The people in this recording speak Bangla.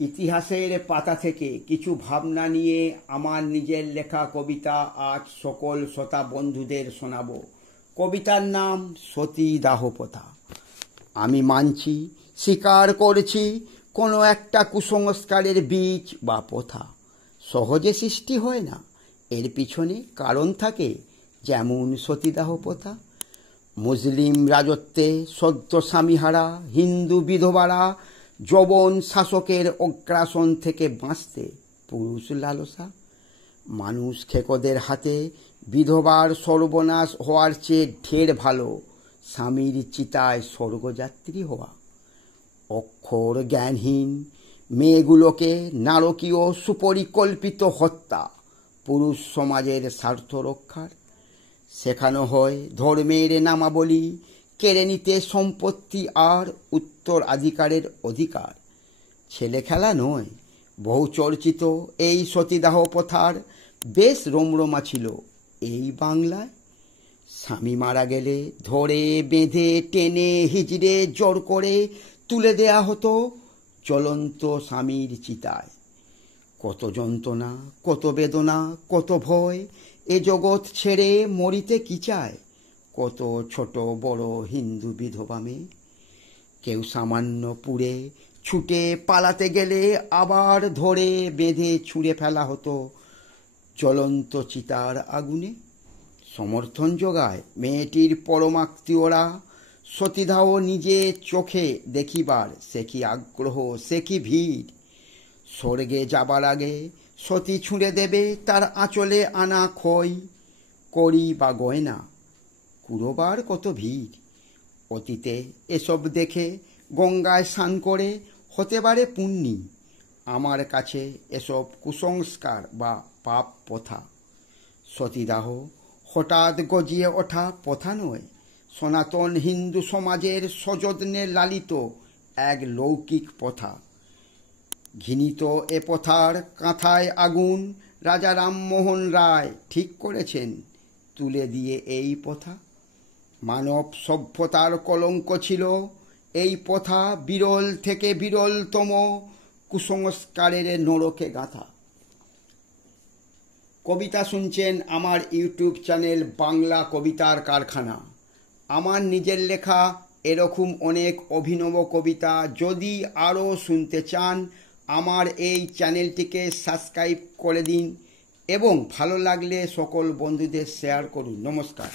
ইতিহাসের পাতা থেকে কিছু ভাবনা নিয়ে আমার নিজের লেখা কবিতা আজ সকল শ্রোতা বন্ধুদের শোনাব। কবিতার নাম সতীদাহ প্রথা। আমি মানছি, স্বীকার করছি, কোনো একটা কুসংস্কারের বীজ বা প্রথা সহজে সৃষ্টি হয় না, এর পিছনে কারণ থাকে, যেমন সতীদাহ প্রথা। মুসলিম রাজত্বে সদ্য স্বামীহারা হিন্দু বিধবারা যৌবন শাসকের অগ্রাসন থেকে বাঁচতে পুরুষ লালসা। মানুষ খেকোদের হাতে বিধবার সর্বনাশ হওয়ার চেয়ে ঢের ভালো স্বামীর চিতায় স্বর্গযাত্রী হওয়া। অক্ষর জ্ঞানহীন মেয়েগুলোকে নারকীয় সুপরিকল্পিত হত্যা পুরুষ সমাজের স্বার্থ রক্ষার। শেখানো হয় ধর্মের নামাবলী, কেড়ে নিতে সম্পত্তি আর উত্তরাধিকারের অধিকার। ছেলে খেলা নয়, বহু চর্চিত এই সতীদাহ প্রথার বেশ রমরমা ছিল এই বাংলায়। স্বামী মারা গেলে ধরে বেঁধে টেনে হিজড়ে জোর করে তুলে দেয়া হতো জ্বলন্ত স্বামীর চিতায়। কত যন্ত্রণা, কত বেদনা, কত ভয়, এ জগৎ ছেড়ে মরিতে কি চায় কত ছোট বড় হিন্দু বিধবা মেয়ে। কেউ সামান্য পুড়ে ছুটে পালাতে গেলে আবার ধরে বেঁধে ছুঁড়ে ফেলা হতো জ্বলন্ত চিতার আগুনে। সমর্থন যোগায় মেয়েটির পরমাত্মীয়রা সতীদাহ নিজে চোখে দেখিবার সে কি আগ্রহ, সে কি ভিড়। স্বর্গে যাবার আগে সতী ছুঁড়ে দেবে তার আঁচলে আনা খই, কড়ি বা গয়না, কুড়োবার কত ভিড়। অতীতে এসব দেখে গঙ্গায় স্নান করে হতে পারে পুণ্যি, আমার কাছে এসব কুসংস্কার বা পাপ প্রথা। সতীদাহ হঠাৎ গজিয়ে ওঠা প্রথা নয়, সনাতন হিন্দু সমাজের সযত্নে লালিত এক লৌকিক প্রথা। ঘৃণিত এ প্রথার কাঁথায় আগুন রাজা রামমোহন রায় ঠিক করেছেন তুলে দিয়ে এই প্রথা। মানব সভ্যতার কলঙ্ক ছিল এই প্রথা, বিরল থেকে বিরলতম কুসংস্কারের নরকে গাঁথা। কবিতা শুনছেন আমার ইউটিউব চ্যানেল বাংলা কবিতার কারখানা। আমার নিজের লেখা এরকম অনেক অভিনব কবিতা যদি আরও শুনতে চান, আমার এই চ্যানেলটিকে সাবস্ক্রাইব করে দিন এবং ভালো লাগলে সকল বন্ধুদের শেয়ার করুন। নমস্কার।